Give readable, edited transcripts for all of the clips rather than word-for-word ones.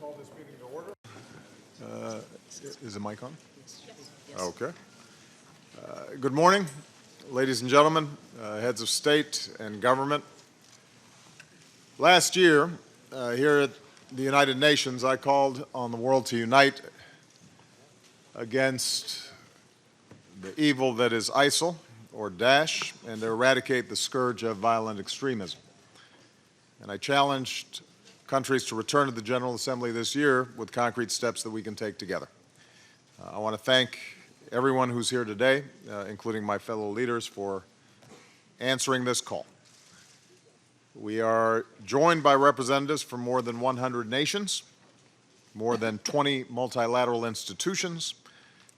Call this meeting to order. Is the mic on? Yes. Okay. Good morning, ladies and gentlemen, heads of state and government. Last year, here at the United Nations, I called on the world to unite against the evil that is ISIL, or Daesh, and to eradicate the scourge of violent extremism. And I challenged countries to return to the General Assembly this year with concrete steps that we can take together. I want to thank everyone who's here today, including my fellow leaders, for answering this call. We are joined by representatives from more than 100 nations, more than 20 multilateral institutions,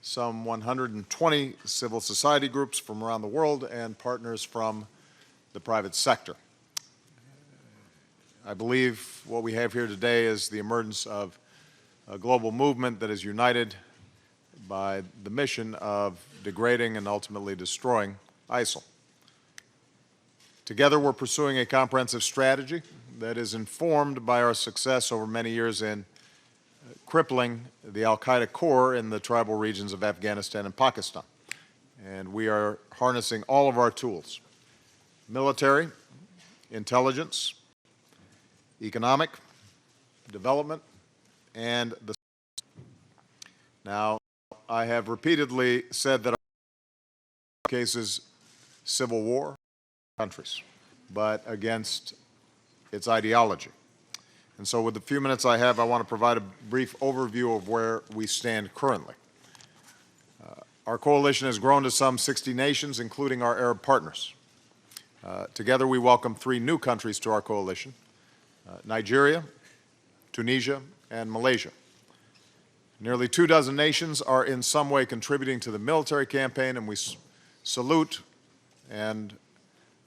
some 120 civil society groups from around the world, and partners from the private sector. I believe what we have here today is the emergence of a global movement that is united by the mission of degrading and ultimately destroying ISIL. Together, we're pursuing a comprehensive strategy that is informed by our success over many years in crippling the al-Qaeda core in the tribal regions of Afghanistan and Pakistan. And we are harnessing all of our tools: military, intelligence, economic, development, and the... Now, I have repeatedly said that our case is civil war countries, but against its ideology. And so with the few minutes I have, I want to provide a brief overview of where we stand currently. Our coalition has grown to some 60 nations, including our Arab partners. Together, we welcome 3 new countries to our coalition: Nigeria, Tunisia, and Malaysia. Nearly 24 nations are in some way contributing to the military campaign, and we salute and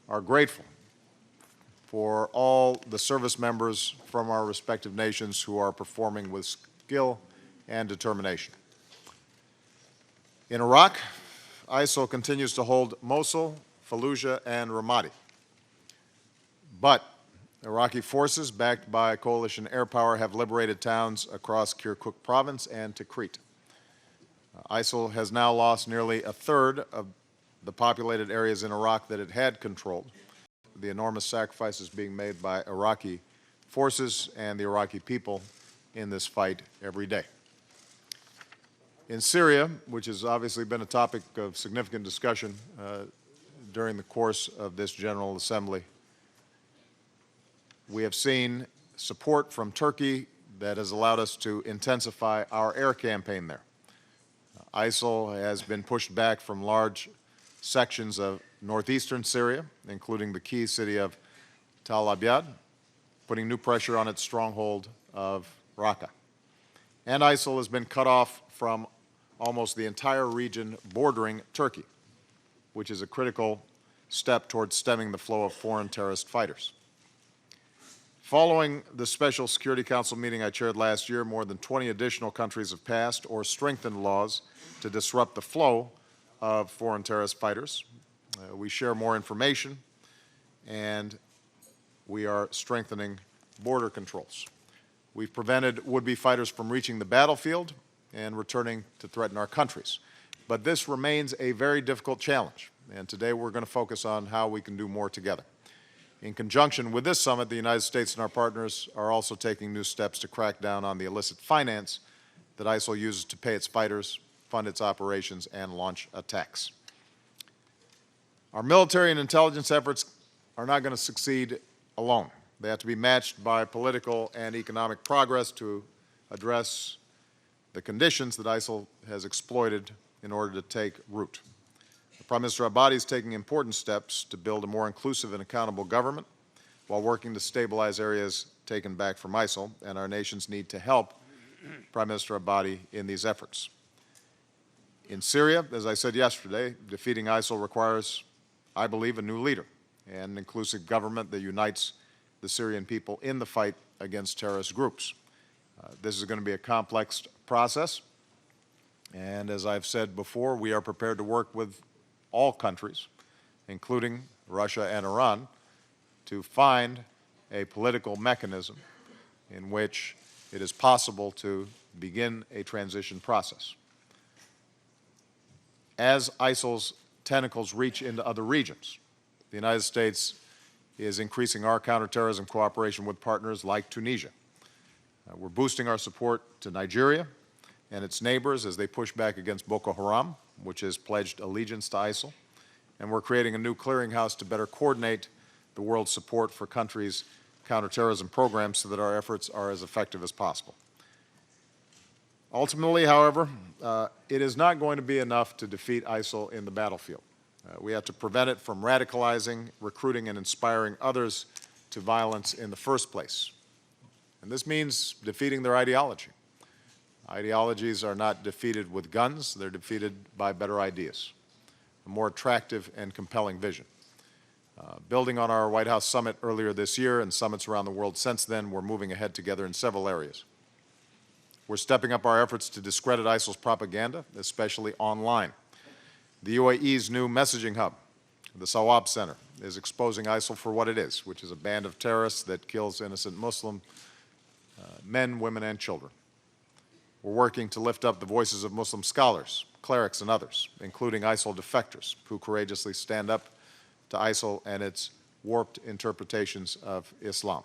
are grateful for all the service members from our respective nations who are performing with skill and determination. In Iraq, ISIL continues to hold Mosul, Fallujah, and Ramadi. But Iraqi forces, backed by coalition air power, have liberated towns across Kirkuk province and Tikrit. ISIL has now lost nearly a third of the populated areas in Iraq that it had controlled. The enormous sacrifices being made by Iraqi forces and the Iraqi people in this fight every day. In Syria, which has obviously been a topic of significant discussion during the course of this General Assembly, we have seen support from Turkey that has allowed us to intensify our air campaign there. ISIL has been pushed back from large sections of northeastern Syria, including the key city of Tal Abyad, putting new pressure on its stronghold of Raqqa. And ISIL has been cut off from almost the entire region bordering Turkey, which is a critical step towards stemming the flow of foreign terrorist fighters. Following the Special Security Council meeting I chaired last year, more than 20 additional countries have passed or strengthened laws to disrupt the flow of foreign terrorist fighters. We share more information, and we are strengthening border controls. We've prevented would-be fighters from reaching the battlefield and returning to threaten our countries. But this remains a very difficult challenge, and today we're going to focus on how we can do more together. In conjunction with this summit, the United States and our partners are also taking new steps to crack down on the illicit finance that ISIL uses to pay its fighters, fund its operations, and launch attacks. Our military and intelligence efforts are not going to succeed alone. They have to be matched by political and economic progress to address the conditions that ISIL has exploited in order to take root. Prime Minister Abadi is taking important steps to build a more inclusive and accountable government while working to stabilize areas taken back from ISIL, and our nations need to help Prime Minister Abadi in these efforts. In Syria, as I said yesterday, defeating ISIL requires, I believe, a new leader and an inclusive government that unites the Syrian people in the fight against terrorist groups. This is going to be a complex process, and as I've said before, we are prepared to work with all countries, including Russia and Iran, to find a political mechanism in which it is possible to begin a transition process. As ISIL's tentacles reach into other regions, the United States is increasing our counterterrorism cooperation with partners like Tunisia. We're boosting our support to Nigeria and its neighbors as they push back against Boko Haram, which has pledged allegiance to ISIL. And we're creating a new clearinghouse to better coordinate the world's support for countries' counterterrorism programs so that our efforts are as effective as possible. Ultimately, however, it is not going to be enough to defeat ISIL in the battlefield. We have to prevent it from radicalizing, recruiting, and inspiring others to violence in the first place. And this means defeating their ideology. Ideologies are not defeated with guns, they're defeated by better ideas, a more attractive and compelling vision. Building on our White House summit earlier this year and summits around the world since then, we're moving ahead together in several areas. We're stepping up our efforts to discredit ISIL's propaganda, especially online. The UAE's new messaging hub, the Sawab Center, is exposing ISIL for what it is, which is a band of terrorists that kills innocent Muslim men, women, and children. We're working to lift up the voices of Muslim scholars, clerics, and others, including ISIL defectors, who courageously stand up to ISIL and its warped interpretations of Islam.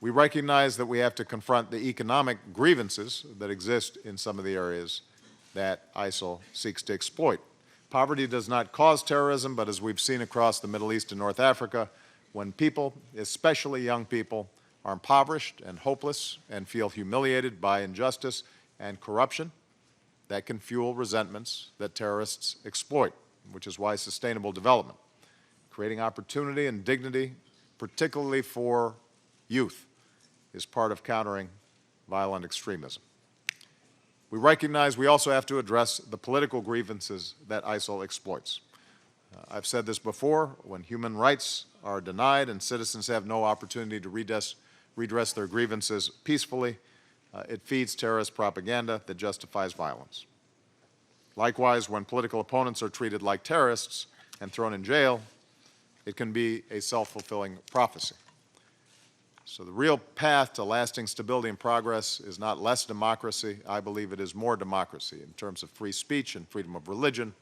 We recognize that we have to confront the economic grievances that exist in some of the areas that ISIL seeks to exploit. Poverty does not cause terrorism, but as we've seen across the Middle East and North Africa, when people, especially young people, are impoverished and hopeless and feel humiliated by injustice and corruption, that can fuel resentments that terrorists exploit, which is why sustainable development, creating opportunity and dignity, particularly for youth, is part of countering violent extremism. We recognize we also have to address the political grievances that ISIL exploits. I've said this before, when human rights are denied and citizens have no opportunity to redress their grievances peacefully, it feeds terrorist propaganda that justifies violence. Likewise, when political opponents are treated like terrorists and thrown in jail, it can be a self-fulfilling prophecy. So the real path to lasting stability and progress is not less democracy. I believe it is more democracy in terms of free speech and freedom of religion,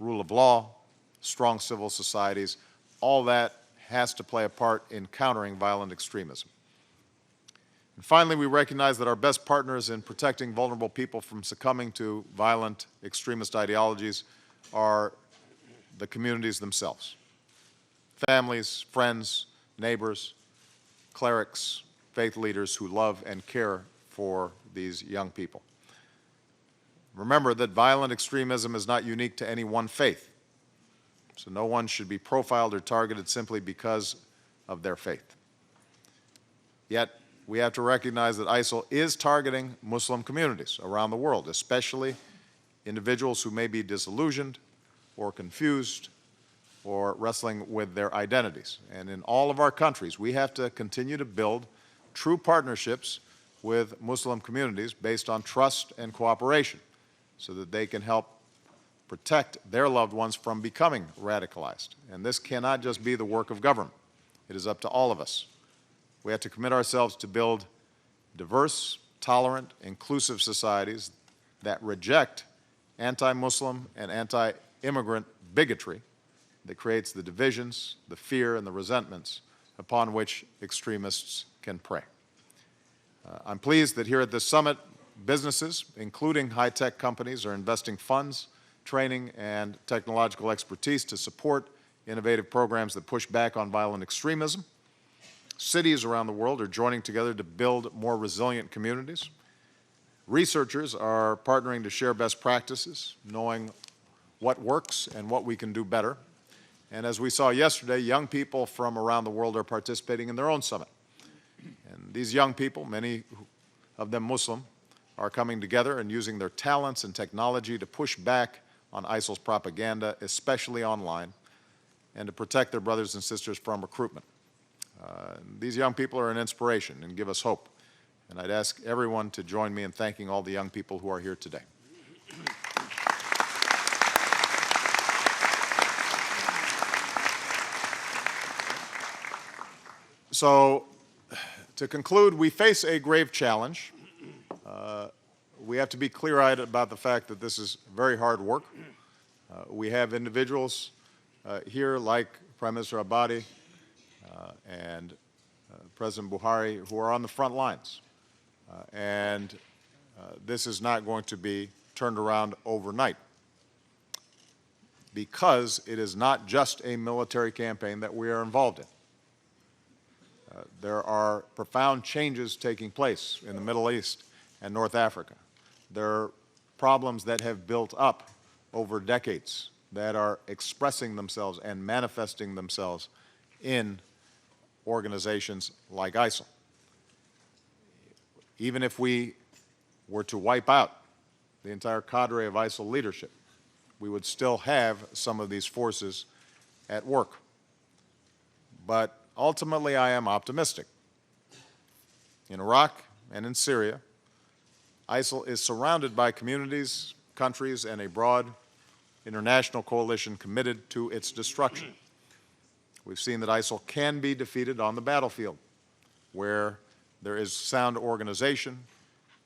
rule of law, strong civil societies. All that has to play a part in countering violent extremism. And finally, we recognize that our best partners in protecting vulnerable people from succumbing to violent extremist ideologies are the communities themselves. Families, friends, neighbors, clerics, faith leaders who love and care for these young people. Remember that violent extremism is not unique to any one faith, so no one should be profiled or targeted simply because of their faith. Yet, we have to recognize that ISIL is targeting Muslim communities around the world, especially individuals who may be disillusioned or confused or wrestling with their identities. And in all of our countries, we have to continue to build true partnerships with Muslim communities based on trust and cooperation so that they can help protect their loved ones from becoming radicalized. And this cannot just be the work of government. It is up to all of us. We have to commit ourselves to build diverse, tolerant, inclusive societies that reject anti-Muslim and anti-immigrant bigotry that creates the divisions, the fear, and the resentments upon which extremists can prey. I'm pleased that here at this summit, businesses, including high-tech companies, are investing funds, training, and technological expertise to support innovative programs that push back on violent extremism. Cities around the world are joining together to build more resilient communities. Researchers are partnering to share best practices, knowing what works and what we can do better. And as we saw yesterday, young people from around the world are participating in their own summit. And these young people, many of them Muslim, are coming together and using their talents and technology to push back on ISIL's propaganda, especially online, and to protect their brothers and sisters from recruitment. These young people are an inspiration and give us hope. And I'd ask everyone to join me in thanking all the young people who are here today. So To conclude, we face a grave challenge. We have to be clear-eyed about the fact that this is very hard work. We have individuals here like Prime Minister Abadi and President Buhari who are on the front lines. This is not going to be turned around overnight, because it is not just a military campaign that we are involved in. There are profound changes taking place in the Middle East and North Africa. There are problems that have built up over decades that are expressing themselves and manifesting themselves in organizations like ISIL. Even if we were to wipe out the entire cadre of ISIL leadership, we would still have some of these forces at work. But ultimately, I am optimistic. In Iraq and in Syria, ISIL is surrounded by communities, countries, and a broad international coalition committed to its destruction. We've seen that ISIL can be defeated on the battlefield, where there is sound organization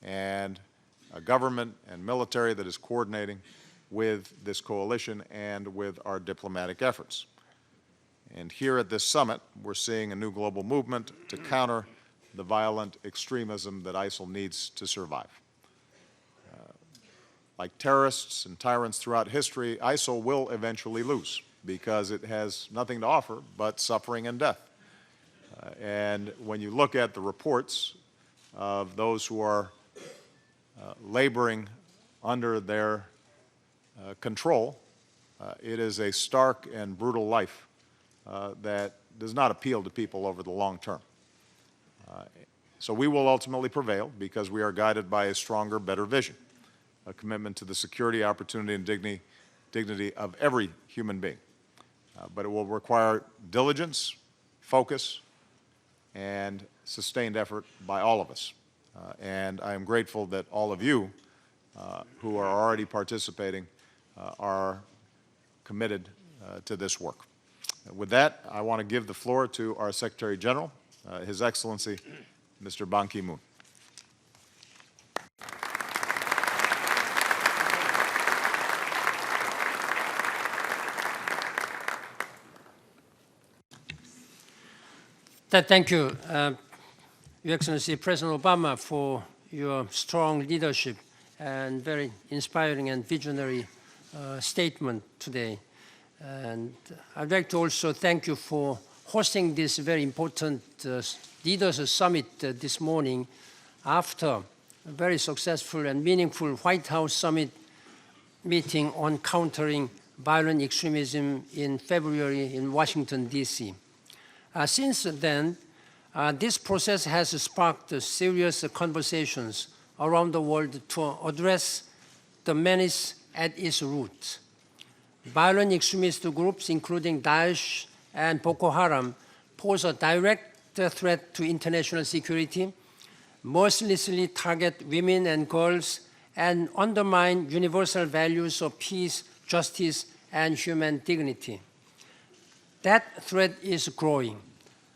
and a government and military that is coordinating with this coalition and with our diplomatic efforts. And here at this summit, we're seeing a new global movement to counter the violent extremism that ISIL needs to survive. Like terrorists and tyrants throughout history, ISIL will eventually lose, because it has nothing to offer but suffering and death. And when you look at the reports of those who are laboring under their control, it is a stark and brutal life that does not appeal to people over the long term. So we will ultimately prevail, because we are guided by a stronger, better vision, a commitment to the security, opportunity, and dignity of every human being. But it will require diligence, focus, and sustained effort by all of us. And I am grateful that all of you who are already participating are committed to this work. With that, I want to give the floor to our Secretary General, His Excellency, Mr. Ban Ki-moon. Thank you, Your Excellency President Obama, for your strong leadership and very inspiring and visionary statement today. And I'd like to also thank you for hosting this very important Leaders Summit this morning, after a very successful and meaningful White House Summit meeting on countering violent extremism in February in Washington, D.C. Since then, this process has sparked serious conversations around the world to address the menace at its root. Violent extremist groups, including Daesh and Boko Haram, pose a direct threat to international security, mercilessly target women and girls, and undermine universal values of peace, justice, and human dignity. That threat is growing.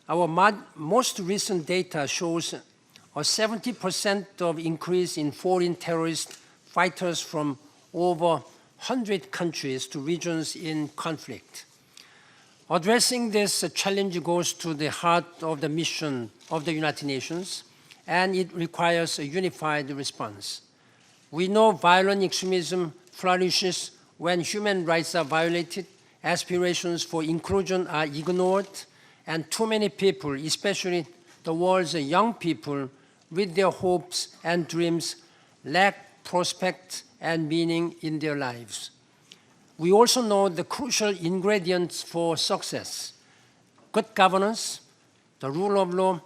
Our most recent data shows a 70% of increase in foreign terrorist fighters from over 100 countries to regions in conflict. Addressing this challenge goes to the heart of the mission of the United Nations, and it requires a unified response. We know violent extremism flourishes when human rights are violated, aspirations for inclusion are ignored, and too many people, especially the world's young people, with their hopes and dreams, lack prospect and meaning in their lives. We also know the crucial ingredients for success: good governance, the rule of law,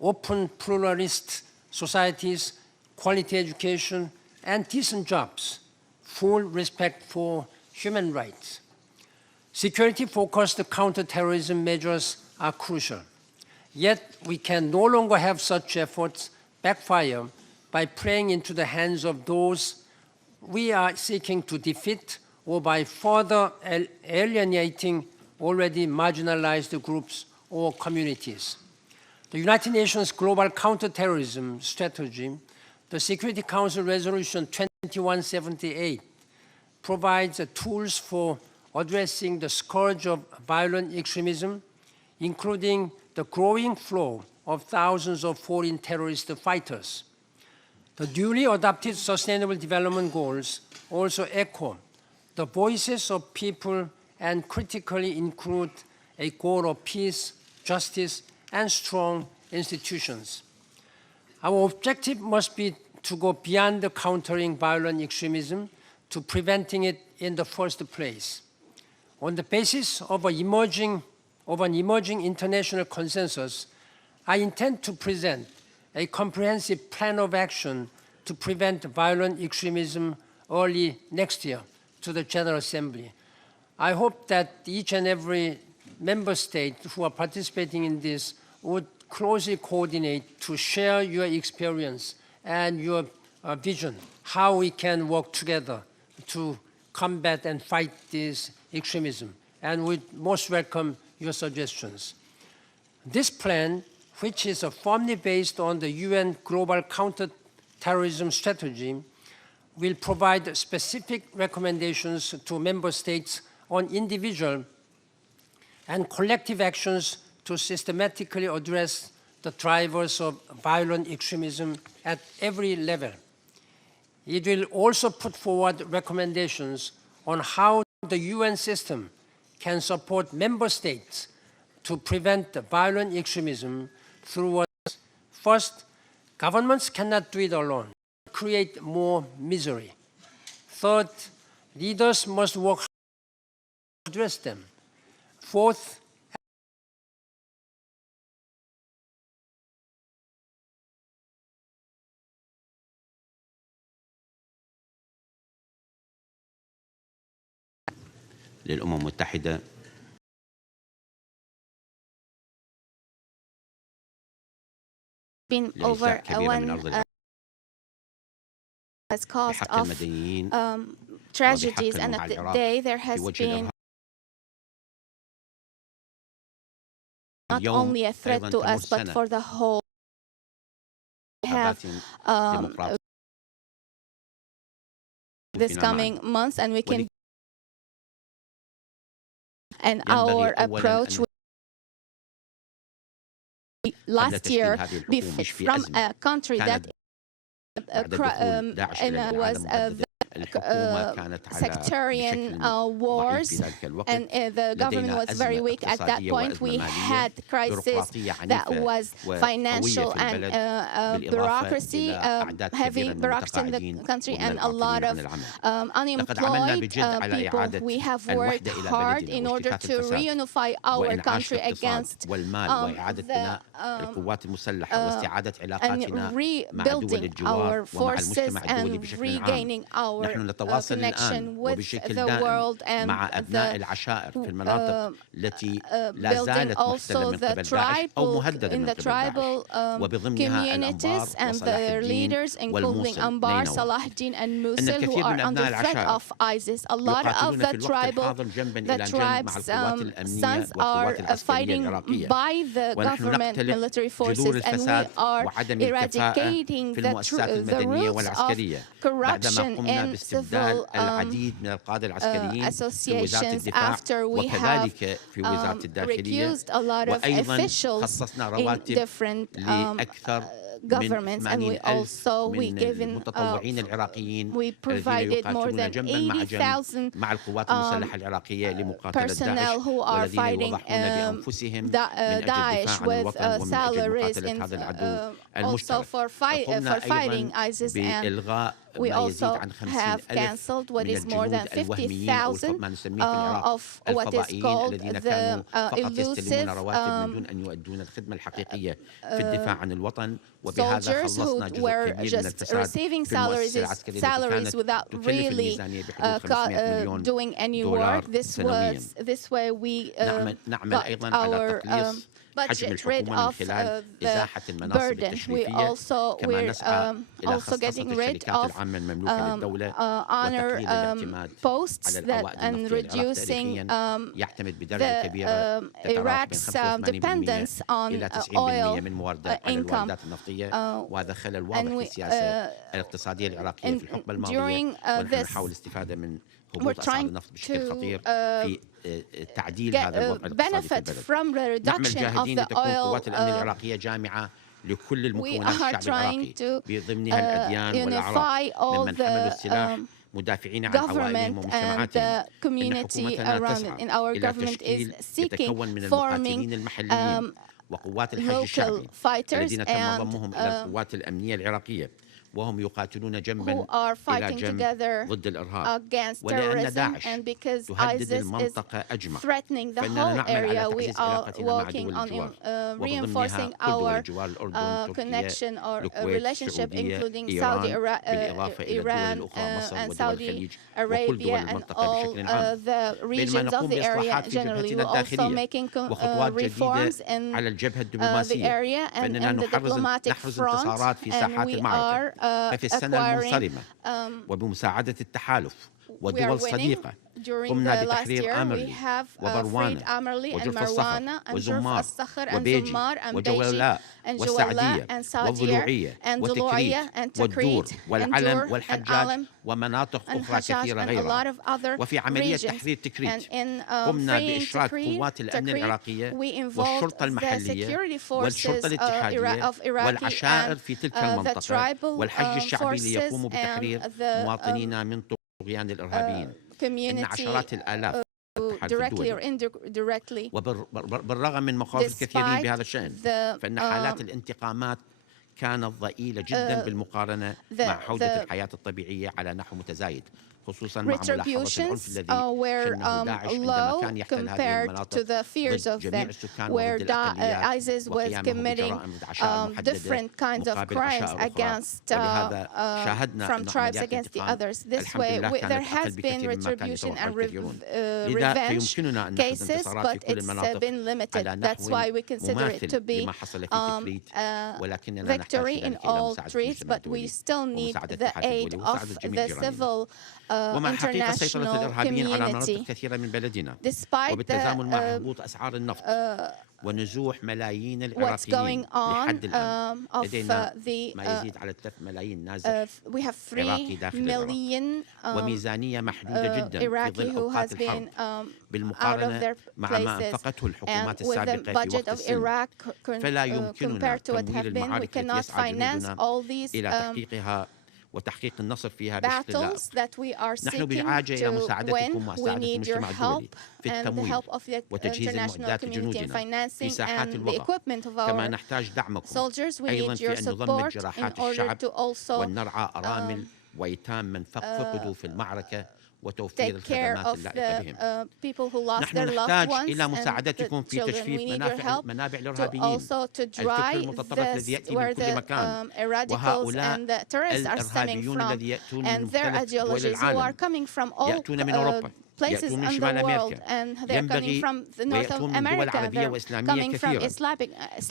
open pluralist societies, quality education, and decent jobs, full respect for human rights. Security-focused counterterrorism measures are crucial. Yet we can no longer have such efforts backfire by playing into the hands of those we are seeking to defeat, or by further alienating already marginalized groups or communities. The United Nations Global Counterterrorism Strategy, the Security Council Resolution 2178, provides tools for addressing the scourge of violent extremism, including the growing flow of thousands of foreign terrorist fighters. The duly adopted Sustainable Development Goals also echo the voices of people and critically include a goal of peace, justice, and strong institutions. Our objective must be to go beyond countering violent extremism to preventing it in the first place. On the basis of an emerging international consensus, I intend to present a comprehensive plan of action to prevent violent extremism early next year to the General Assembly. I hope that each and every member state who are participating in this would closely coordinate to share your experience and your vision, how we can work together to combat and fight this extremism. And we most welcome your suggestions. This plan, which is firmly based on the UN Global Counterterrorism Strategy, will provide specific recommendations to member states on individual and collective actions to systematically address the drivers of violent extremism at every level. It will also put forward recommendations on how the UN system can support member states to prevent violent extremism through first, governments cannot do it alone, create more misery. Third, leaders must work hard to address them. Fourth, للأمم المتحدة been over one has caused of tragedies, and at the day there has been not only a threat to us but for the whole. We have this coming months, and we can and our approach last year from a country that was sectarian wars, and the government was very weak at that point. We had crisis that was financial and bureaucracy, heavy bureaucracy in the country, and a lot of unemployed people. We have worked hard in order to reunify our country against and rebuilding our forces and regaining our connection with the world, and building also the tribal communities and their leaders, including Anbar, Salahuddin, and Mosul, who are under threat of ISIS. A lot of the tribes' sons are fighting by the government military forces, and we are eradicating the roots of corruption and civil associations after we have recused a lot of officials in different governments, and we provided more than 80,000 personnel who are fighting Daesh with salaries also for fighting ISIS, and we also have cancelled what is more than 50,000 of what is called the elusive soldiers who were just receiving salaries without really doing any work. This way we got our حجم budget, rid الحكومة من of خلال the إزاحة المناصب burden. التشريفية كما We're نسعى إلى also خصخصة getting rid الشركات of العامة المملوكة للدولة honor وتقليل الاعتماد posts على that العوائد and النفطية. العراق reducing تاريخيا يعتمد بدرجة كبيرة تتراوح بين Iraq's 85% dependence on إلى 90% oil من موارد على income. الواردات النفطية، وهذا خلل واضح في السياسة الاقتصادية العراقية في الحقبة الماضية، ونحن نحاول الاستفادة من هبوط أسعار النفط بشكل خطير في تعديل هذا الوضع الاقتصادي في البلد. نعمل جاهدين لتكون قوات الأمن العراقية جامعة لكل المكونات الشعب العراقي بضمنها الأديان والأعراق ممن حملوا السلاح مدافعين عن عوائلهم ومجتمعاتهم. إن حكومتنا تسعى إلى تشكيل يتكون من المقاتلين المحليين وقوات الحشد الشعبي الذين تم ضمهم إلى القوات الأمنية العراقية، وهم يقاتلون جنبا إلى جنب ضد الإرهاب. ولأن داعش تهدد المنطقة أجمع، فإننا نعمل على تعزيز علاقتنا مع دول الجوار وبضمنها كل دول الجوار: الأردن، تركيا، الكويت، السعودية، إيران، بالإضافة إلى الدول الأخرى مصر ودول الخليج وكل دول المنطقة بشكل عام. بينما نقوم بإصلاحات في جبهتنا الداخلية وخطوات جديدة على الجبهة الدبلوماسية، فإننا نحرز انتصارات في ساحات المعركة. ففي السنة المنصرمة وبمساعدة التحالف والدول الصديقة قمنا بتحرير آمرلي وبروانة وجرف الصخر وزمار وبيجي وجولاء والسعدية والضلوعية والدور والعلم والحجاج ومناطق أخرى كثيرة غيرها. وفي عملية تحرير تكريت قمنا بإشراك قوات الأمن العراقية والشرطة المحلية والشرطة الاتحادية والعشائر في تلك المنطقة والحشد الشعبي ليقوموا بتحرير مواطنينا من طغيان الإرهابيين. إن عشرات الآلاف وبالرغم من مخاوف الكثيرين بهذا الشأن، فإن حالات الانتقامات كانت ضئيلة جدا بالمقارنة مع حوزة الحياة الطبيعية على نحو متزايد، خصوصا مع ملاحظة العنف الذي شنه داعش عندما كان يحتل هذه المناطق ضد جميع السكان وضد الأقليات وقيامه بجرائم عشائر محددة مقابل عشائر أخرى. ولهذا شاهدنا أن عمليات الانتقام الحمد لله كانت أقل بكثير مما كان يتوقع الكثيرون. لذا فيمكننا أن نحصد انتصارات في كل المناطق على نحو مماثل لما حصل في تكريت، ولكننا نحتاج إلى مساعدة المجتمع الدولي ومساعدة الاتحاد الدولي ومساعدة جميع جيراننا. ومع حقيقة سيطرة الإرهابيين على مناطق كثيرة من بلدنا وبالتزامن مع هبوط أسعار النفط ونزوح ملايين العراقيين لحد الآن لدينا ما يزيد على 3 ملايين نازح عراقي داخل العراق وميزانية محدودة جدا في ظل أوقات الحرب بالمقارنة مع ما أنفقته الحكومات السابقة في وقت السلم. فلا يمكننا تمويل المعارك التي يسعى جنودنا إلى تحقيقها وتحقيق النصر فيها بشكل لائق. نحن بحاجة إلى مساعدتكم ومساعدة المجتمع الدولي في التمويل وتجهيز المعدات لجنودنا في ساحات الوطن، كما نحتاج دعمكم أيضا في أن نضمن جراحات الشعب وأن نرعى أرامل وأيتام من فقدوا في المعركة وتوفير الخدمات اللائقة بهم. نحن نحتاج إلى مساعدتكم في تجفيف منابع الإرهابيين، الفكر المتطرف الذي يأتي من كل مكان، وهؤلاء الإرهابيون الذين يأتون من مختلف دول العالم يأتون من أوروبا، يأتون من شمال أمريكا، ينبغي ويأتون من دول عربية وإسلامية كثيرة.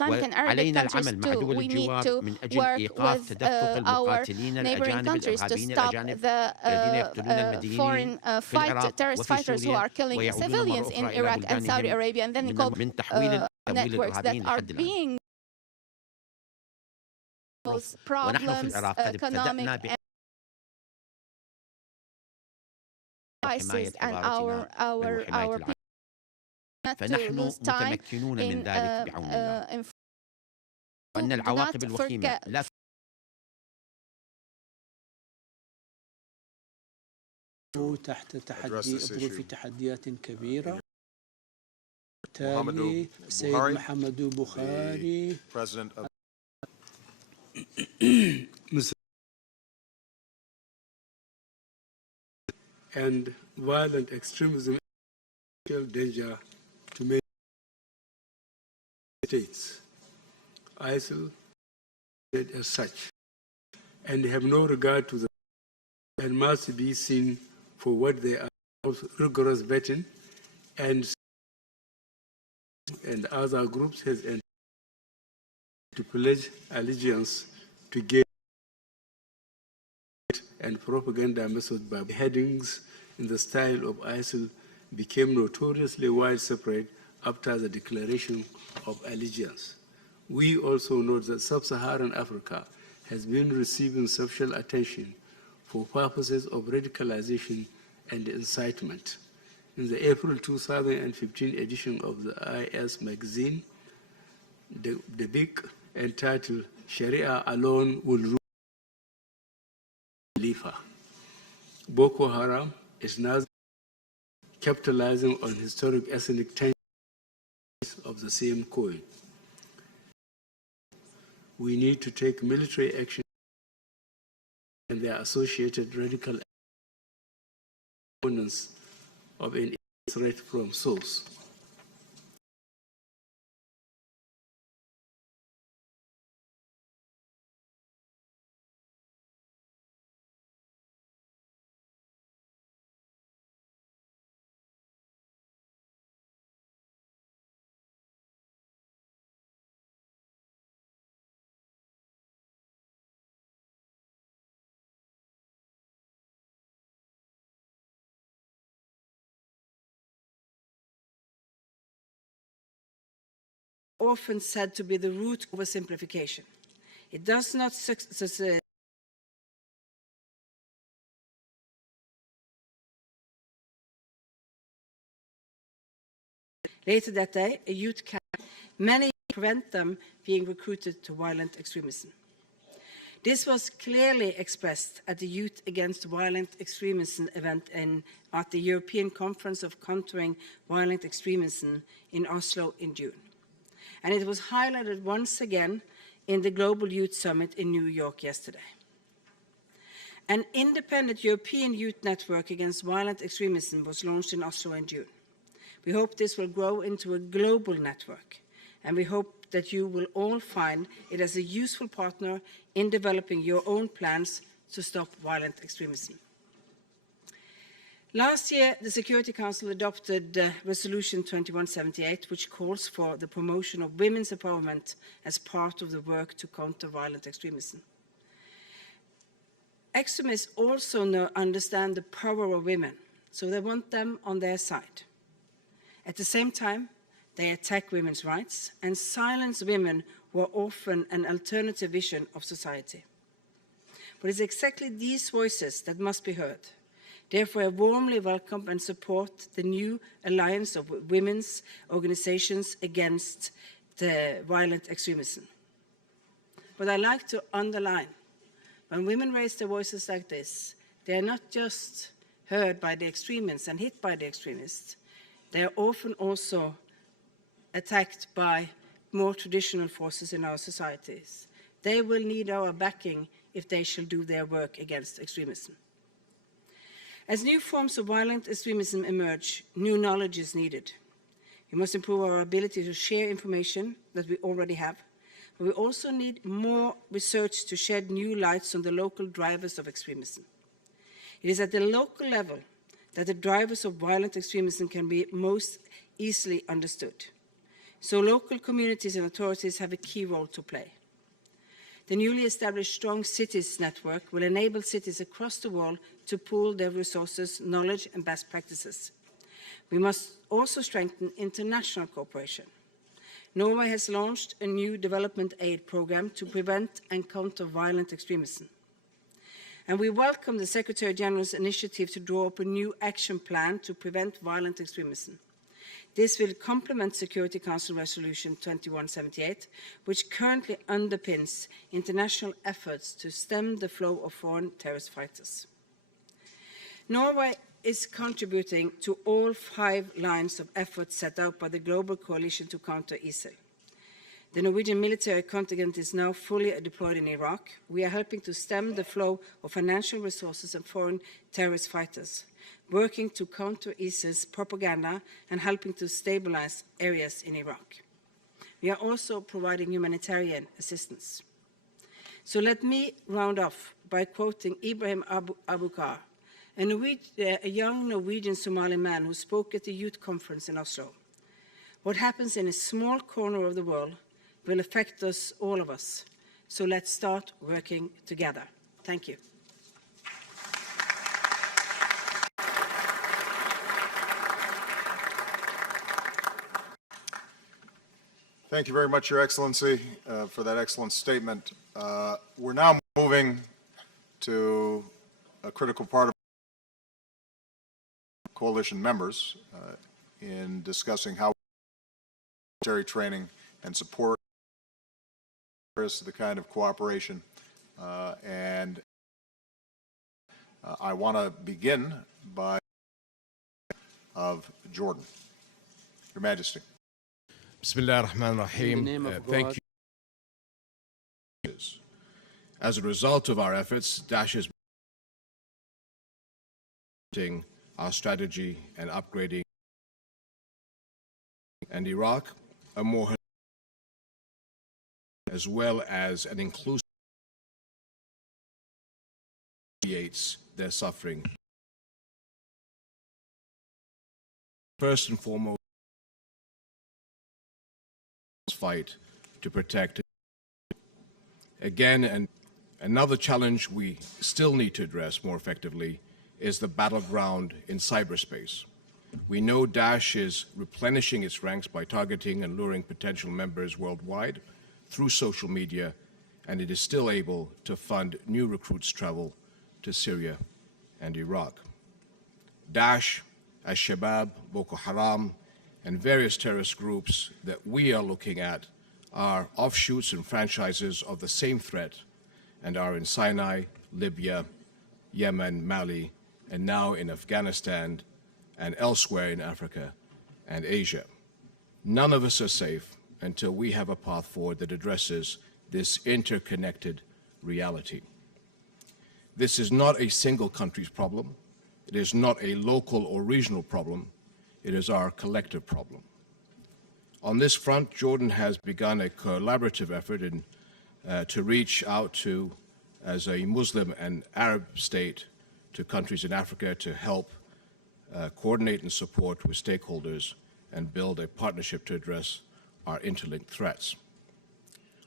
وعلينا العمل مع دول الجوار من أجل إيقاف تدفق المقاتلين الأجانب الإرهابيين الأجانب الذين يقتلون المدنيين في العراق وفي سوريا ويعودون مرة أخرى إلى بلدانهم من تحويل التمويل الإرهابيين لحد الآن. ونحن في العراق قد ابتدأنا حماية حضارتنا وحماية العالم، فنحن متمكنون من ذلك بعون الله. وأن العواقب الوخيمة لا تحت ظروف تحديات كبيرة. بالتالي السيد محمد بوخاري and violent extremism is a danger to many states, isolated as such, and have no regard to them and must be seen for what they are, rigorous vetting and and other groups has entered to pledge allegiance to gay and propaganda methods by headings in the style of ISIL became notoriously widespread after the declaration of allegiance. We also note that sub-Saharan Africa has been receiving special attention for purposes of radicalization and incitement. In the April 2015 edition of the IS magazine, the book entitled Sharia Alone Will Rule Khalifa. Boko Haram is now capitalizing on historic ethnic tensions of the same coin. We need to take military action and their associated radical components of an threat from source. Often said to be the root of oversimplification. It does not succeed. Later that day, a youth camp, many prevent them being recruited to violent extremism. This was clearly expressed at the Youth Against Violent Extremism event at the European Conference of Countering Violent Extremism in Oslo in June. And it was highlighted once again in the Global Youth Summit in New York yesterday. An independent European youth network against violent extremism was launched in Oslo in June. We hope this will grow into a global network, and we hope that you will all find it as a useful partner in developing your own plans to stop violent extremism. Last year, the Security Council adopted Resolution 2178, which calls for the promotion of women's empowerment as part of the work to counter violent extremism. Extremists also understand the power of women, so they want them on their side. At the same time, they attack women's rights and silence women who are often an alternative vision of society. But it's exactly these voices that must be heard. Therefore, I warmly welcome and support the new alliance of women's organizations against the violent extremism. But I like to underline, when women raise their voices like this, they are not just heard by the extremists and hit by the extremists. They are often also attacked by more traditional forces in our societies. They will need our backing if they shall do their work against extremism. As new forms of violent extremism emerge, new knowledge is needed. We must improve our ability to share information that we already have, but we also need more research to shed new lights on the local drivers of extremism. It is at the local level that the drivers of violent extremism can be most easily understood. So local communities and authorities have a key role to play. The newly established Strong Cities Network will enable cities across the world to pool their resources, knowledge, and best practices. We must also strengthen international cooperation. Norway has launched a new development aid program to prevent and counter violent extremism. And we welcome the Secretary General's initiative to draw up a new action plan to prevent violent extremism. This will complement Security Council Resolution 2178, which currently underpins international efforts to stem the flow of foreign terrorist fighters. Norway is contributing to all 5 lines of effort set out by the Global Coalition to counter ISIL. The Norwegian military contingent is now fully deployed in Iraq. We are helping to stem the flow of financial resources and foreign terrorist fighters, working to counter ISIL's propaganda and helping to stabilize areas in Iraq. We are also providing humanitarian assistance. So let me round off by quoting Ibrahim Abukar, a young Norwegian Somali man who spoke at the youth conference in Oslo. What happens in a small corner of the world will affect us, all of us. So let's start working together. Thank you. Thank you very much, Your Excellency, for that excellent statement. We're now moving to a critical part of coalition members in discussing how military training and support is the kind of cooperation. I want to begin by of Jordan. Your Majesty. Bismillah ar-Rahman ar-Rahim. Thank you. As a result of our efforts, Daesh is our strategy and upgrading, and Iraq a more as well as an inclusive alleviates their suffering. First and foremost, fight to protect. Again, and another challenge we still need to address more effectively is the battleground in cyberspace. We know Daesh is replenishing its ranks by targeting and luring potential members worldwide through social media, and it is still able to fund new recruits' travel to Syria and Iraq. Daesh, Al-Shabaab, Boko Haram, and various terrorist groups that we are looking at are offshoots and franchises of the same threat and are in Sinai, Libya, Yemen, Mali, and now in Afghanistan and elsewhere in Africa and Asia. None of us are safe until we have a path forward that addresses this interconnected reality. This is not a single country's problem. It is not a local or regional problem. It is our collective problem. On this front, Jordan has begun a collaborative effort to reach out to, as a Muslim and Arab state, to countries in Africa to help coordinate and support with stakeholders and build a partnership to address our interlinked threats.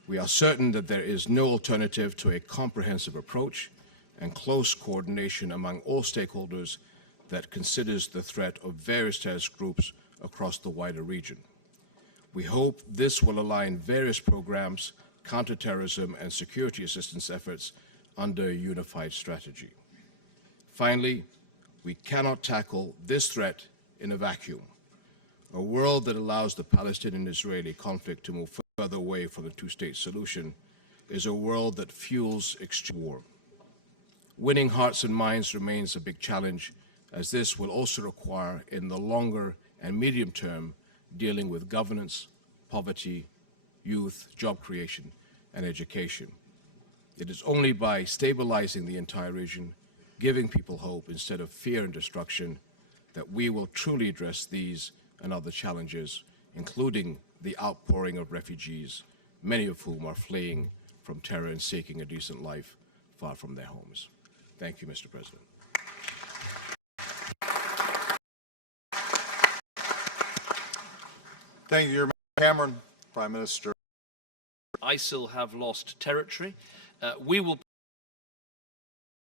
We are certain that there is no alternative to a comprehensive approach and close coordination among all stakeholders that considers the threat of various terrorist groups across the wider region. We hope this will align various programs, counterterrorism and security assistance efforts under a unified strategy. Finally, we cannot tackle this threat in a vacuum. A world that allows the Palestinian-Israeli conflict to move further away from the two-state solution is a world that fuels extreme war. Winning hearts and minds remains a big challenge, as this will also require, in the longer and medium term, dealing with governance, poverty, youth, job creation, and education. It is only by stabilizing the entire region, giving people hope instead of fear and destruction, that we will truly address these and other challenges, including the outpouring of refugees, many of whom are fleeing from terror and seeking a decent life far from their homes. Thank you, Mr. President. Thank you, Your Cameron, Prime Minister. ISIL have lost territory. We will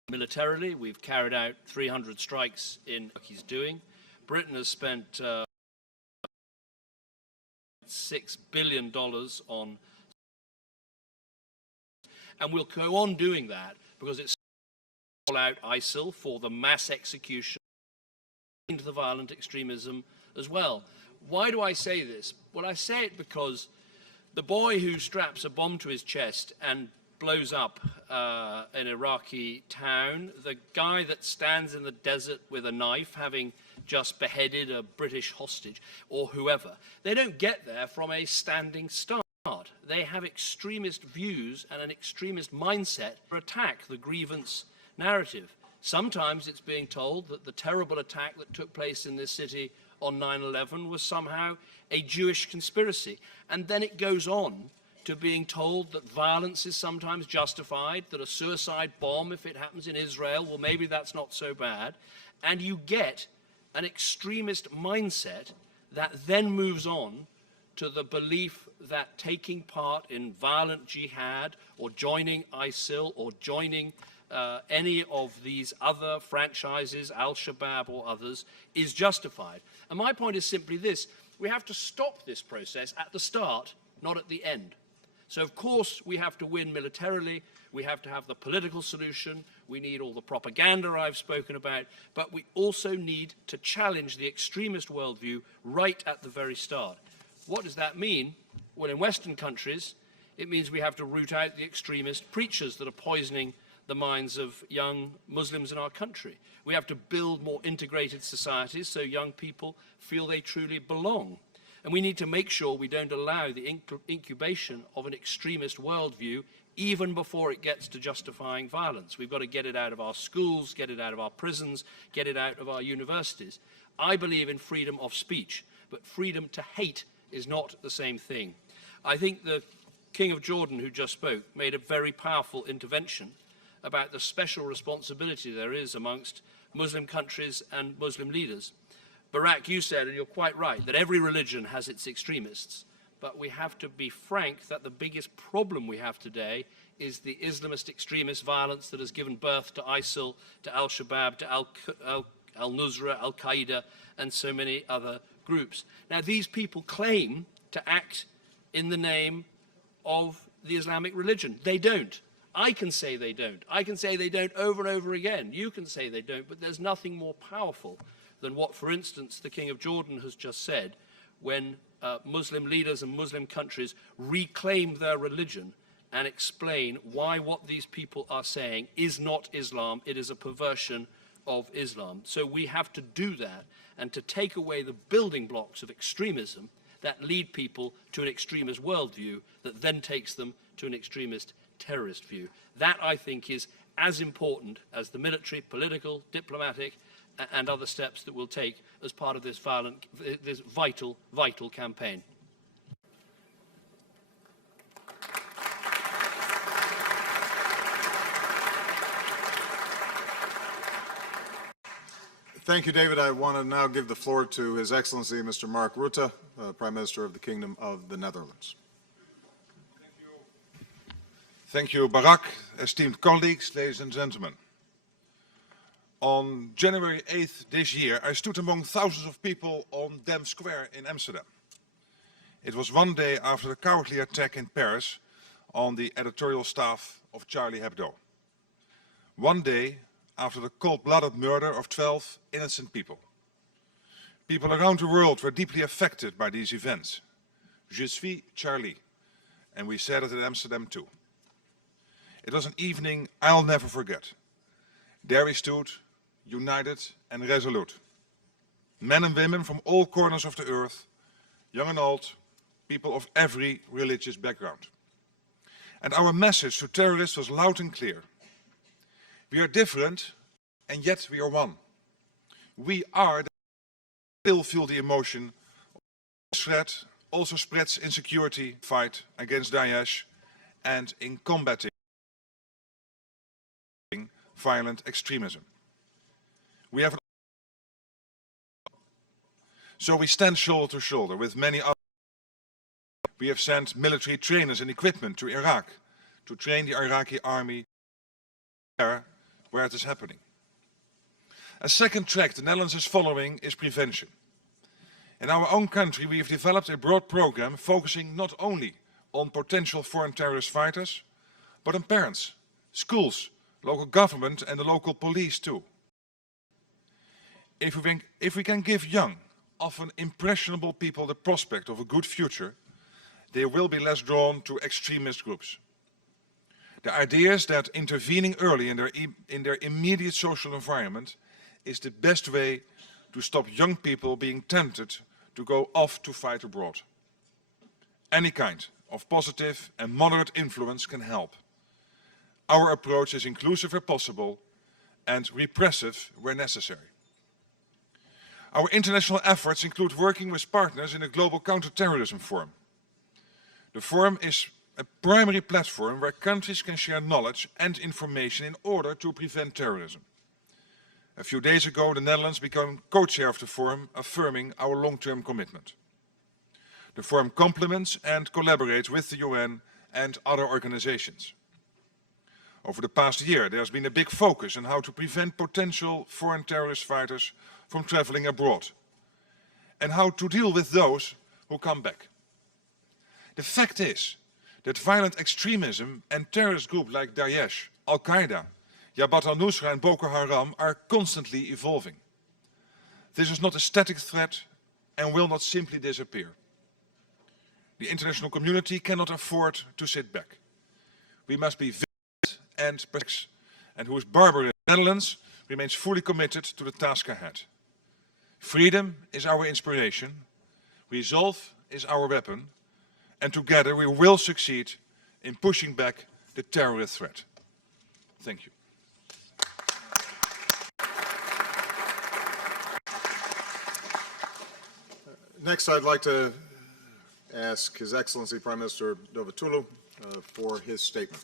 militarily. We've carried out 300 strikes in what he's doing. Britain has spent $6 billion on, and we'll go on doing that because it's all out ISIL for the mass execution into the violent extremism as well. Why do I say this? Well, I say it because the boy who straps a bomb to his chest and blows up an Iraqi town, the guy that stands in the desert with a knife having just beheaded a British hostage or whoever, they don't get there from a standing start. They have extremist views and an extremist mindset to attack the grievance narrative. Sometimes it's being told that the terrible attack that took place in this city on 9/11 was somehow a Jewish conspiracy. And then it goes on to being told that violence is sometimes justified, that a suicide bomb, if it happens in Israel, well, maybe that's not so bad. And you get an extremist mindset that then moves on to the belief that taking part in violent jihad or joining ISIL or joining any of these other franchises, Al-Shabaab or others, is justified. And my point is simply this: we have to stop this process at the start, not at the end. So of course we have to win militarily, we have to have the political solution, we need all the propaganda I've spoken about, but we also need to challenge the extremist worldview right at the very start. What does that mean? Well, in Western countries, it means we have to root out the extremist preachers that are poisoning the minds of young Muslims in our country. We have to build more integrated societies so young people feel they truly belong. And we need to make sure we don't allow the incubation of an extremist worldview even before it gets to justifying violence. We've got to get it out of our schools, get it out of our prisons, get it out of our universities. I believe in freedom of speech, but freedom to hate is not the same thing. I think the King of Jordan, who just spoke, made a very powerful intervention about the special responsibility there is amongst Muslim countries and Muslim leaders. Barak, you said, and you're quite right, that every religion has its extremists, but we have to be frank that the biggest problem we have today is the Islamist extremist violence that has given birth to ISIL, to Al-Shabaab, to Al-Nusra, Al-Qaeda, and so many other groups. Now, these people claim to act in the name of the Islamic religion. They don't. I can say they don't. I can say they don't over and over again. You can say they don't, but there's nothing more powerful than what, for instance, the King of Jordan has just said when Muslim leaders and Muslim countries reclaim their religion and explain why what these people are saying is not Islam, it is a perversion of Islam. So we have to do that and to take away the building blocks of extremism that lead people to an extremist worldview that then takes them to an extremist terrorist view. That, I think, is as important as the military, political, diplomatic, and other steps that we'll take as part of this vital, vital campaign. Thank you, David. I want to now give the floor to His Excellency, Mr. Mark Rutte, Prime Minister of the Kingdom of the Netherlands. Thank you, Barak. Esteemed colleagues, ladies and gentlemen. On January 8th this year, I stood among thousands of people on Dam Square in Amsterdam. It was one day after the cowardly attack in Paris on the editorial staff of Charlie Hebdo. One day after the cold-blooded murder of 12 innocent people. People around the world were deeply affected by these events. Je suis Charlie, and we said it in Amsterdam too. It was an evening I'll never forget. There we stood, united and resolute. Men and women from all corners of the earth, young and old, people of every religious background. And our message to terrorists was loud and clear. We are different, and yet we are one. We are, still feel the emotion. This threat also spreads insecurity, fight against Daesh, and in combating violent extremism. We have, so we stand shoulder to shoulder with many others. We have sent military trainers and equipment to Iraq to train the Iraqi army there where it is happening. A second track the Netherlands is following is prevention. In our own country, we have developed a broad program focusing not only on potential foreign terrorist fighters, but on parents, schools, local government and the local police too. If we can give young, often impressionable people the prospect of a good future, they will be less drawn to extremist groups. The idea is that intervening early in their immediate social environment is the best way to stop young people being tempted to go off to fight abroad. Any kind of positive and moderate influence can help. Our approach is inclusive where possible and repressive where necessary. Our international efforts include working with partners in the Global Counterterrorism Forum. The forum is a primary platform where countries can share knowledge and information in order to prevent terrorism. A few days ago, the Netherlands became co-chair of the forum, affirming our long-term commitment. The forum complements and collaborates with the UN and other organizations. Over the past year, there has been a big focus on how to prevent potential foreign terrorist fighters from traveling abroad and how to deal with those who come back. The fact is that violent extremism and terrorist groups like Daesh, Al-Qaeda, Jabhat al-Nusra and Boko Haram are constantly evolving. This is not a static threat and will not simply disappear. The international community cannot afford to sit back. We must be vigilant and protect, and whose Barbara in the Netherlands remains fully committed to the task ahead. Freedom is our inspiration, resolve is our weapon, and together we will succeed in pushing back the terrorist threat. Thank you. Next, I'd like to ask His Excellency Prime Minister Davutoglu for his statement.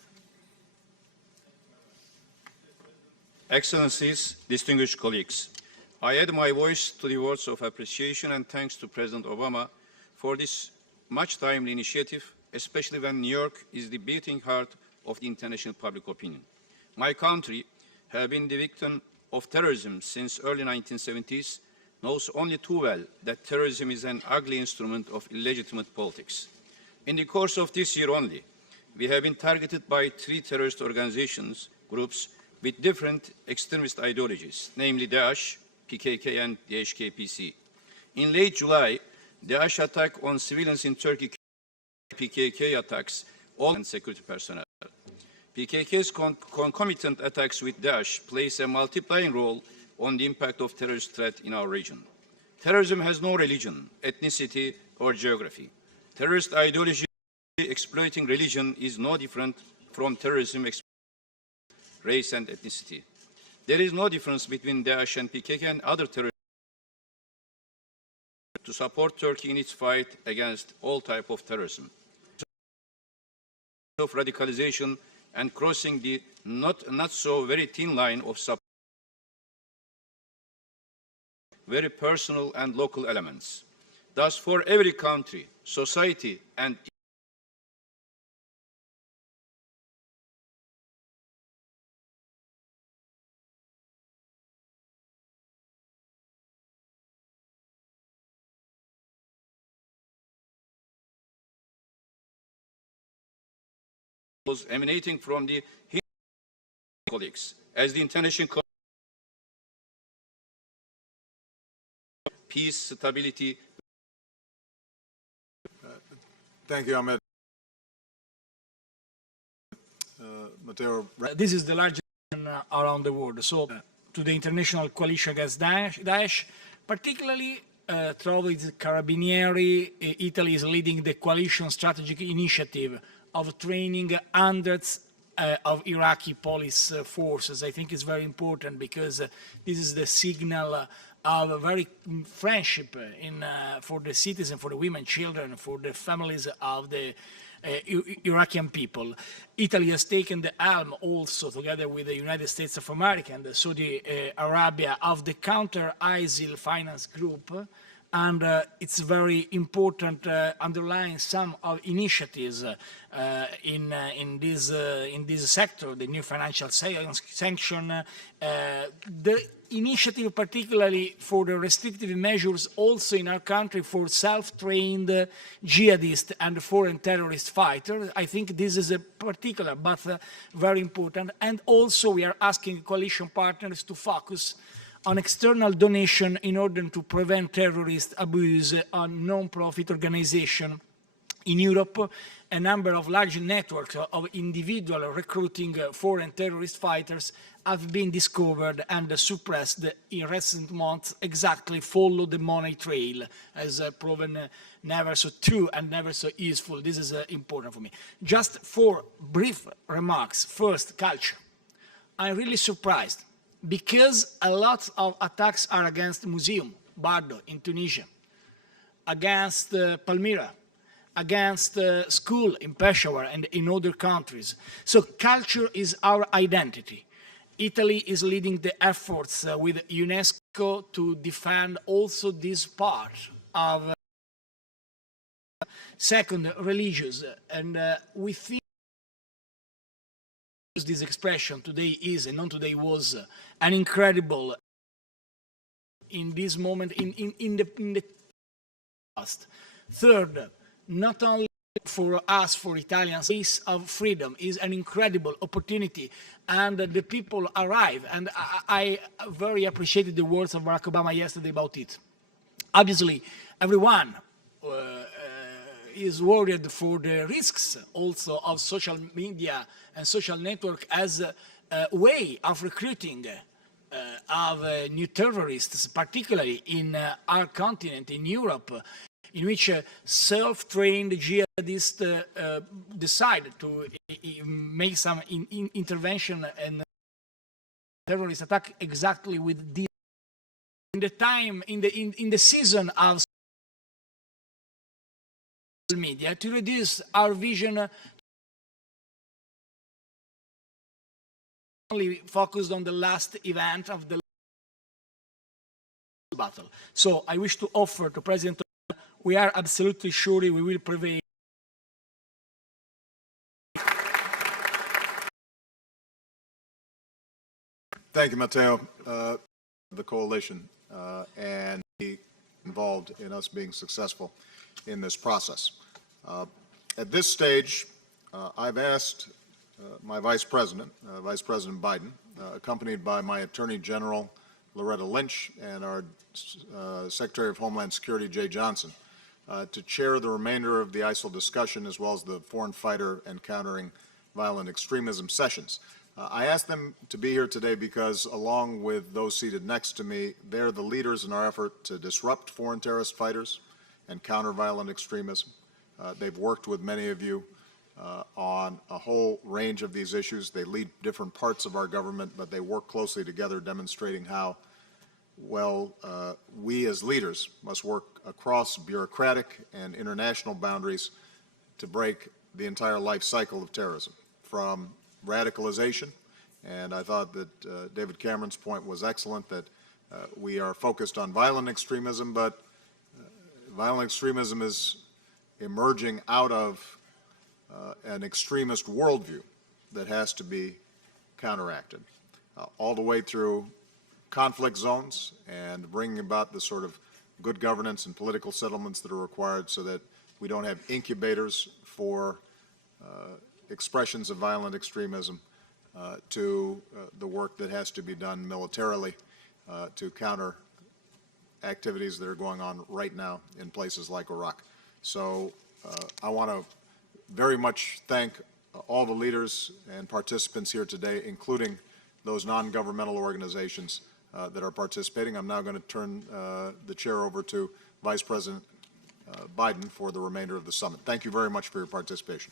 Excellencies, distinguished colleagues, I add my voice to the words of appreciation and thanks to President Obama for this much timely initiative, especially when New York is the beating heart of the international public opinion. My country, having been the victim of terrorism since early 1970s, knows only too well that terrorism is an ugly instrument of illegitimate politics. In the course of this year only, we have been targeted by 3 terrorist organizations, groups with different extremist ideologies, namely Daesh, PKK and the HKPC. In late July, Daesh attack on civilians in Turkey, PKK attacks all and security personnel. PKK's concomitant attacks with Daesh plays a multiplying role on the impact of terrorist threat in our region. Terrorism has no religion, ethnicity, or geography. Terrorist ideology exploiting religion is no different from terrorism exploiting race and ethnicity. There is no difference between Daesh and PKK and other terrorists to support Turkey in its fight against all types of terrorism, of radicalization and crossing the not so very thin line of support. Very personal and local elements. Thus, for every country, society, and emanating from the colleagues, as the international peace, stability. Thank you, Ahmed. Matteo. This is the largest around the world. So, to the international coalition against Daesh, particularly through its Carabinieri, Italy is leading the coalition strategic initiative of training hundreds of Iraqi police forces. I think it's very important because this is the signal of a very friendship for the citizens, for the women, children, for the families of the Iraqi people. Italy has taken the helm also, together with the United States of America and Saudi Arabia, of the counter-ISIL finance group. And it's very important underlying some of initiatives in this sector, the new financial sanction, the initiative particularly for the restrictive measures also in our country for self-trained jihadists and foreign terrorist fighters. I think this is a particular but very important. And also we are asking coalition partners to focus on external donation in order to prevent terrorist abuse on non-profit organizations. In Europe, a number of large networks of individual recruiting foreign terrorist fighters have been discovered and suppressed in recent months, exactly follow the money trail, as proven never so true and never so useful. This is important for me. Just 4 brief remarks. First, culture. I'm really surprised because a lot of attacks are against Museum, Bardo in Tunisia, against Palmyra, against school in Peshawar and in other countries. So culture is our identity. Italy is leading the efforts with UNESCO to defend also this part of Second, religious. And we think this expression today is and not today was an incredible in this moment in the past. Third, not only for us, for Italians, space of freedom is an incredible opportunity, and the people arrive. And I very appreciated the words of Barack Obama yesterday about it. Obviously, everyone is worried for the risks also of social media and social network as a way of recruiting of new terrorists, particularly in our continent, in Europe, in which self-trained jihadists decide to make some intervention and terrorist attack exactly with this. In the time, in the season of social media, to reduce our vision only focused on the last event of the battle. So I wish to offer to President, we are absolutely sure we will prevail. Thank you, Matteo. The coalition and be involved in us being successful in this process. At this stage, I've asked my Vice President Biden, accompanied by my Attorney General, Loretta Lynch, and our Secretary of Homeland Security, Jay Johnson, to chair the remainder of the ISIL discussion as well as the foreign fighter and countering violent extremism sessions. I asked them to be here today because, along with those seated next to me, they're the leaders in our effort to disrupt foreign terrorist fighters and counter violent extremism. They've worked with many of you on a whole range of these issues. They lead different parts of our government, but they work closely together, demonstrating how well we as leaders must work across bureaucratic and international boundaries to break the entire life cycle of terrorism, from radicalization, and I thought that David Cameron's point was excellent, that we are focused on violent extremism, but violent extremism is emerging out of an extremist worldview that has to be counteracted, all the way through conflict zones and bringing about the sort of good governance and political settlements that are required so that we don't have incubators for expressions of violent extremism, to the work that has to be done militarily to counter activities that are going on right now in places like Iraq. So I want to very much thank all the leaders and participants here today, including those non-governmental organizations that are participating. I'm now going to turn the chair over to Vice President Biden for the remainder of the summit. Thank you very much for your participation.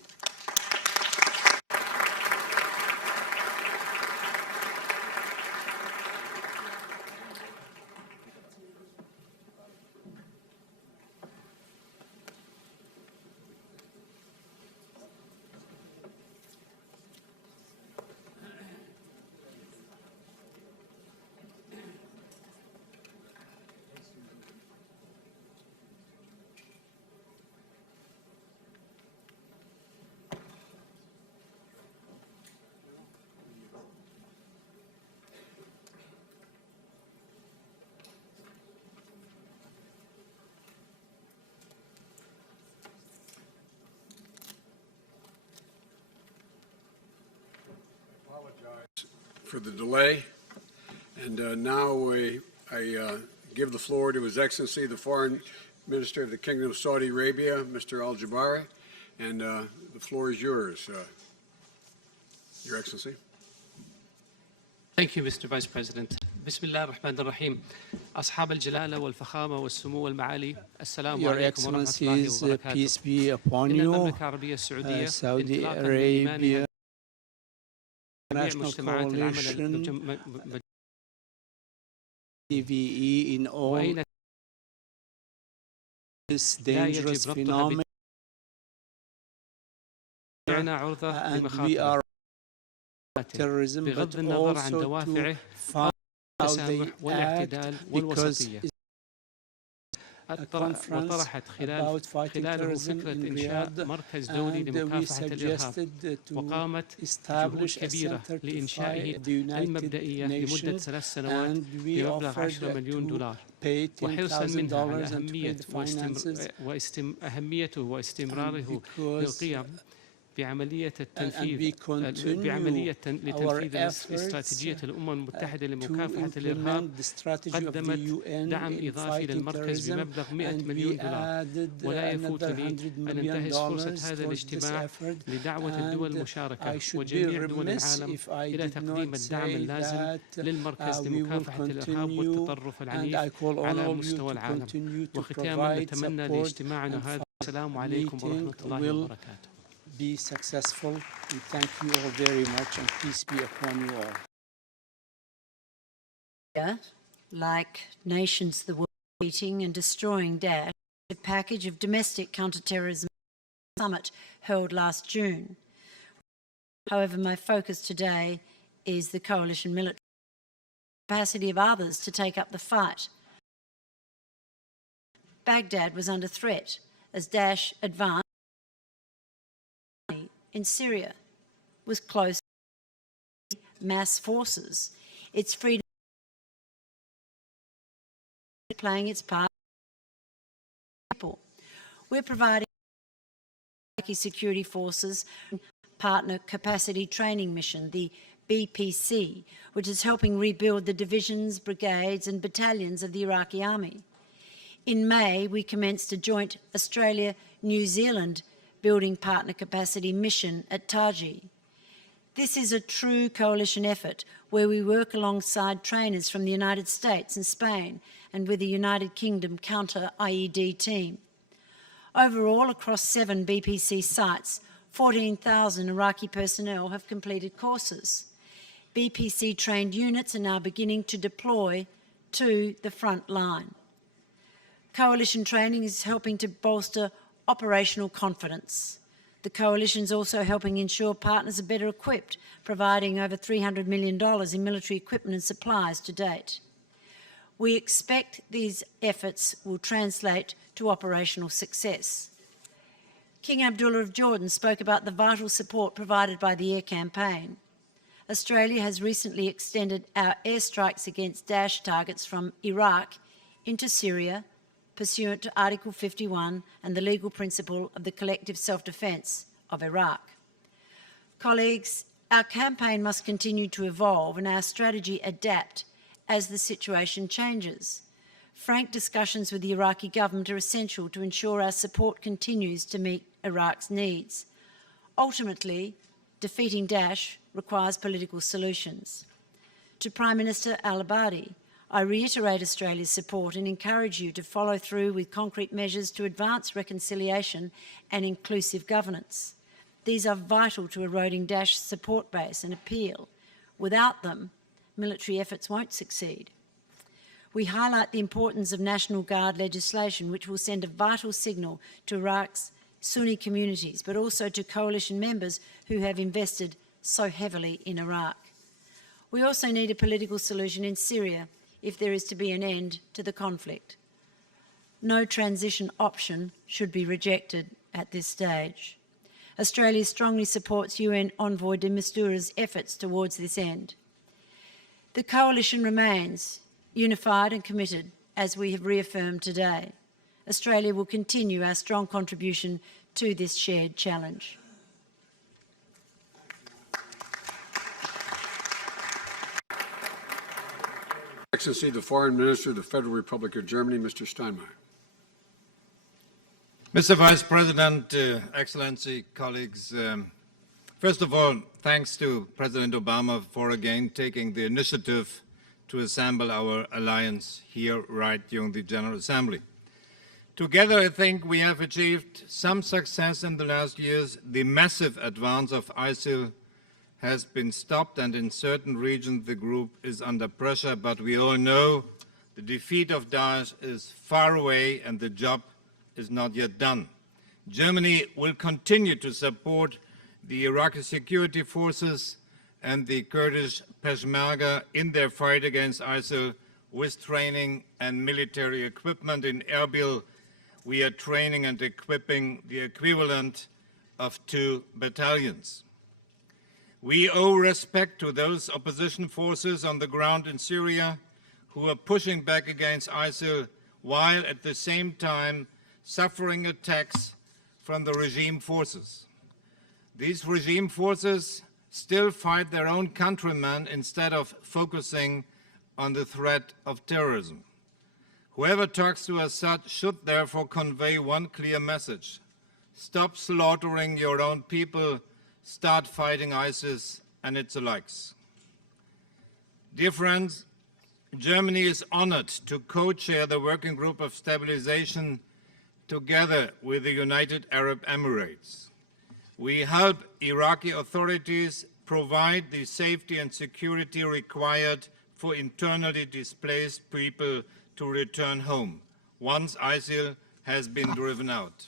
For the delay, and now I give the floor to His Excellency, the Foreign Minister of the Kingdom of Saudi Arabia, Mr. Al-Jabari, and the floor is yours, Your Excellency. Thank you, Mr. Vice President. بسم الله الرحمن الرحيم. أصحاب الجلالة والفخامة والسمو والمعالي. السلام عليكم ورحمة الله وبركاته. Peace be upon you. المملكة العربية السعودية. Saudi Arabia National Coalition, TVE, in all this dangerous phenomenon, and we are terrorism, but also to find how they act, because وطرحت خلاله فكرة إنشاء مركز دولي لمكافحة الإرهاب وقامت بجهود كبيرة لإنشائه المبدئية لمدة 3 سنوات بمبلغ 10 مليون دولار وحرصا منها على أهميته واستمراره للقيام بعملية لتنفيذ استراتيجية الأمم المتحدة لمكافحة الإرهاب قدمت دعم إضافي للمركز بمبلغ 100 مليون دولار ولا يفوتني أن أنتهز فرصة هذا الاجتماع لدعوة الدول المشاركة وجميع دول العالم إلى تقديم الدعم اللازم للمركز لمكافحة الإرهاب والتطرف العنيف على مستوى العالم. وختاما نتمنى لاجتماعنا هذا السلام عليكم ورحمة الله وبركاته. Be successful. We thank you all very much and peace be upon you all. Like nations the world defeating and destroying Daesh, a package of domestic counterterrorism summit held last June. However, my focus today is the coalition military capacity of others to take up the fight. Baghdad was under threat as Daesh advanced in Syria was close to mass forces. Its freedom playing its part. We're providing Iraqi security forces partner capacity training mission, the BPC, which is helping rebuild the divisions, brigades and battalions of the Iraqi army. In May, we commenced a joint Australia-New Zealand building partner capacity mission at Taji. This is a true coalition effort where we work alongside trainers from the United States and Spain and with the United Kingdom counter-IED team. Overall, across 7 BPC sites, 14,000 Iraqi personnel have completed courses. BPC-trained units are now beginning to deploy to the front line. Coalition training is helping to bolster operational confidence. The coalition is also helping ensure partners are better equipped, providing over $300 million in military equipment and supplies to date. We expect these efforts will translate to operational success. King Abdullah of Jordan spoke about the vital support provided by the air campaign. Australia has recently extended our airstrikes against Daesh targets from Iraq into Syria, pursuant to Article 51 and the legal principle of the collective self-defence of Iraq. Colleagues, our campaign must continue to evolve and our strategy adapt as the situation changes. Frank discussions with the Iraqi government are essential to ensure our support continues to meet Iraq's needs. Ultimately, defeating Daesh requires political solutions. To Prime Minister al-Abadi, I reiterate Australia's support and encourage you to follow through with concrete measures to advance reconciliation and inclusive governance. These are vital to eroding Daesh's support base and appeal. Without them, military efforts won't succeed. We highlight the importance of National Guard legislation, which will send a vital signal to Iraq's Sunni communities, but also to coalition members who have invested so heavily in Iraq. We also need a political solution in Syria if there is to be an end to the conflict. No transition option should be rejected at this stage. Australia strongly supports UN Envoy de Mistura's efforts towards this end. The coalition remains unified and committed, as we have reaffirmed today. Australia will continue our strong contribution to this shared challenge. Excellency, the Foreign Minister of the Federal Republic of Germany, Mr. Steinmeier. Mr. Vice President, Excellency, colleagues, first of all, thanks to President Obama for again taking the initiative to assemble our alliance here right during the General Assembly. Together, I think we have achieved some success in the last years. The massive advance of ISIL has been stopped, and in certain regions the group is under pressure, but we all know the defeat of Daesh is far away and the job is not yet done. Germany will continue to support the Iraqi security forces and the Kurdish Peshmerga in their fight against ISIL with training and military equipment. In Erbil, we are training and equipping the equivalent of 2 battalions. We owe respect to those opposition forces on the ground in Syria who are pushing back against ISIL while at the same time suffering attacks from the regime forces. These regime forces still fight their own countrymen instead of focusing on the threat of terrorism. Whoever talks to Assad should therefore convey one clear message: stop slaughtering your own people, start fighting ISIS and its likes. Dear friends, Germany is honored to co-chair the Working Group of Stabilization together with the United Arab Emirates. We help Iraqi authorities provide the safety and security required for internally displaced people to return home once ISIL has been driven out.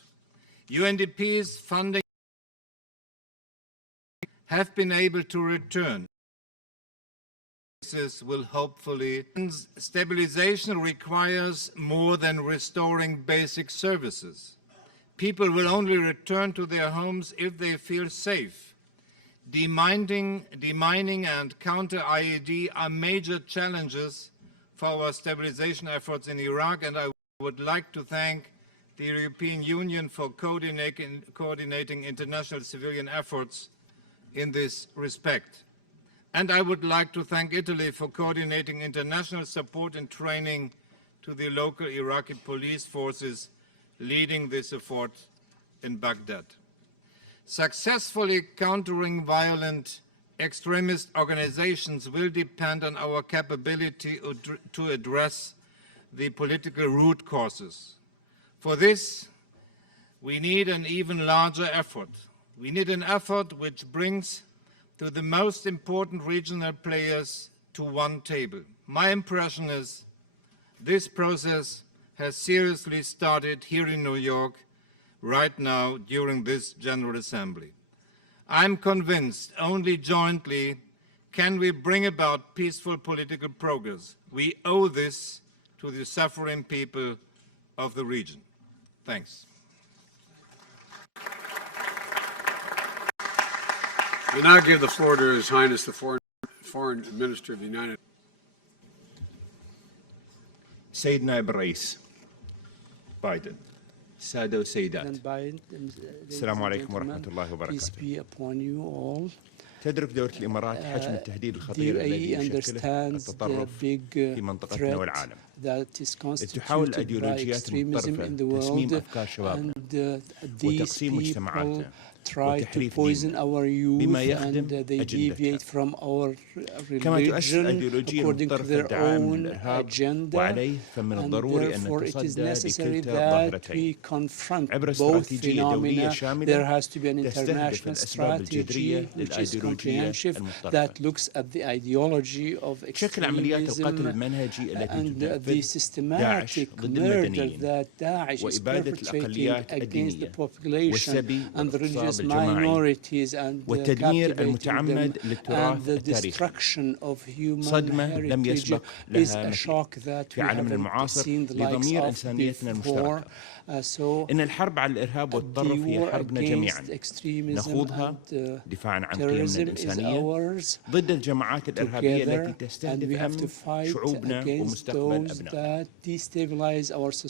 UNDP's funding have been able to return. This will hopefully. Stabilization requires more than restoring basic services. People will only return to their homes if they feel safe. Demining and counter-IED are major challenges for our stabilization efforts in Iraq, and I would like to thank the European Union for coordinating international civilian efforts in this respect. And I would like to thank Italy for coordinating international support and training to the local Iraqi police forces leading this effort in Baghdad. Successfully countering violent extremist organizations will depend on our capability to address the political root causes. For this, we need an even larger effort. We need an effort which brings to the most important regional players to one table. My impression is this process has seriously started here in New York right now during this General Assembly. I'm convinced only jointly can we bring about peaceful political progress. We owe this to the suffering people of the region. Thanks. I now give the floor to His Highness the Foreign Minister of the United States. سيد نائب الرئيس بايدن، السادة والسيدات، السلام عليكم ورحمة الله وبركاته. تدرك دولة الإمارات حجم التهديد الخطير الذي يشكله التطرف في منطقتنا والعالم. إذ تحاول الأيديولوجيات المتطرفة تسميم أفكار شبابنا وتقسيم مجتمعاتنا وتحريف ديننا بما يخدم أجندتها. كما تؤسس الأيديولوجية المتطرفة الدعاية من الإرهاب، وعليه فمن الضروري أن نتصدى بكلتا الظاهرتين عبر استراتيجية دولية شاملة تستهدف الأسباب الجذرية للأيديولوجية المتطرفة. شكل عمليات القتل المنهجي التي تنفذ داعش ضد المدنيين وإبادة الأقليات الدينية والسبي والاغتصاب الجماعي والتدمير المتعمد للتراث التاريخي صدمة لم يسبق لها مثيل في عالمنا المعاصر لضمير إنسانيتنا المشتركة. إن الحرب على الإرهاب والتطرف هي حربنا جميعا نخوضها دفاعا عن قيمنا الإنسانية ضد الجماعات الإرهابية التي تستهدف أمن شعوبنا ومستقبل أبنائنا.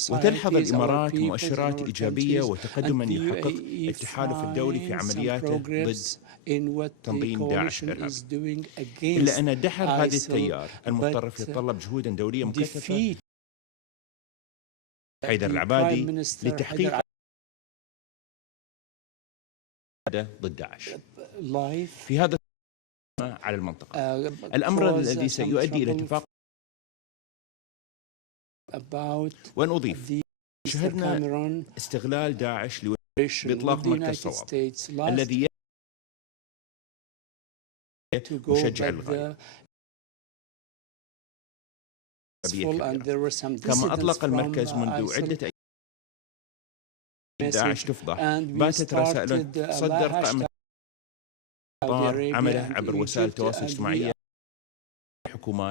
وتلحظ الإمارات مؤشرات إيجابية وتقدما يحقق التحالف الدولي في عملياته ضد تنظيم داعش الإرهابي، إلا أن دحر هذا التيار المتطرف يتطلب جهودا دولية مكثفة. حيدر العبادي لتحقيق ضد داعش في هذا على المنطقة. الأمر الذي سيؤدي إلى اتفاق. وأن أضيف شهدنا استغلال داعش بإطلاق مركز صواب الذي مشجع للغاية. كما أطلق المركز منذ عدة أيام داعش تفضح، باتت رسائل تصدر قائمة عمله عبر وسائل التواصل الاجتماعي الحكومات